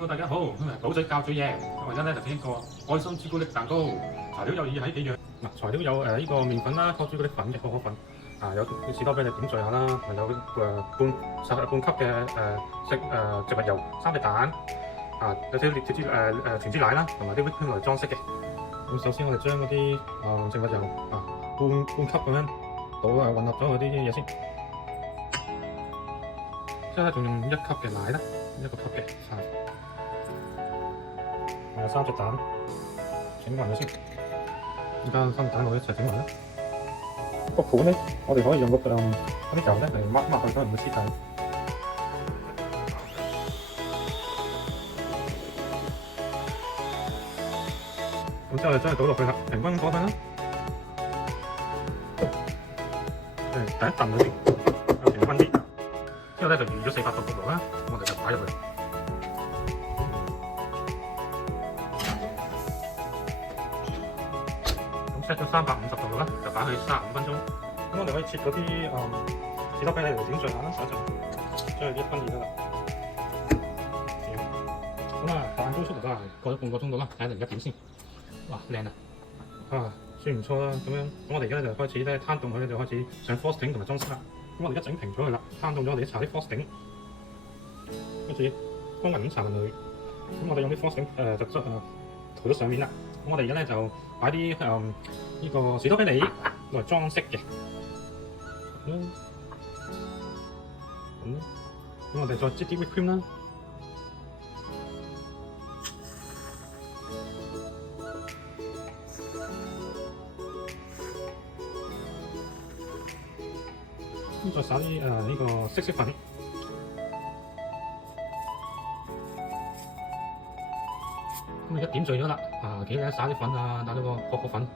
Hello，大家好，狗仔教煮嘢，我而家咧就整一個愛心朱古力蛋糕。材料有以下呢幾樣。嗱，材料有呢個麵粉啦，搓朱古力粉嘅可可粉，有士多啤梨點綴下啦，有半級嘅植物油，3隻蛋，有少少全脂奶啦，同埋啲 whipped cream 嚟裝飾嘅。咁首先我哋將嗰啲植物油半級咁樣混合咗嗰啲嘢先，之後咧仲用1級嘅奶啦，1個級嘅有3隻蛋，整勻咗先。而家3隻蛋落一齊整勻啦。個盤咧，我哋可以用嗰啲油咧嚟抹佢，都唔會黐底。咁之後就將佢倒落去啦，平均火份啦。第一陣裏邊有平均啲，之後咧就預咗400度焗爐啦，我哋就擺入去。set 咗350度啦，就擺去35分鐘。咁我哋可以切嗰啲士多啤梨嚟點綴下啦，手一陣，將佢1分2得啦。咁蛋糕出嚟都係過咗半個鐘到啦，睇下嚟1點先。哇，靚啊！算唔錯啦。咁我哋而家就開始咧攤凍佢咧，就開始上 frosting 同埋裝飾啦。咁我哋一整平咗佢啦，攤凍咗我哋搽啲 frosting， 跟住均勻咁搽落去。咁我哋用啲 frosting 就塗咗上面啦。咁我哋而家咧就擺啲呢個士多啤梨嚟裝飾嘅。咁我哋再擠啲 whipped cream 啦。咁再撒啲呢個色粉。咁而家點綴咗啦，記得撒啲粉打咗個可可粉。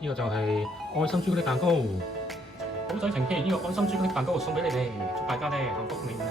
呢個就係愛心朱古力蛋糕。狗仔情記，呢個愛心朱古力蛋糕送俾你哋，祝大家咧幸福美滿。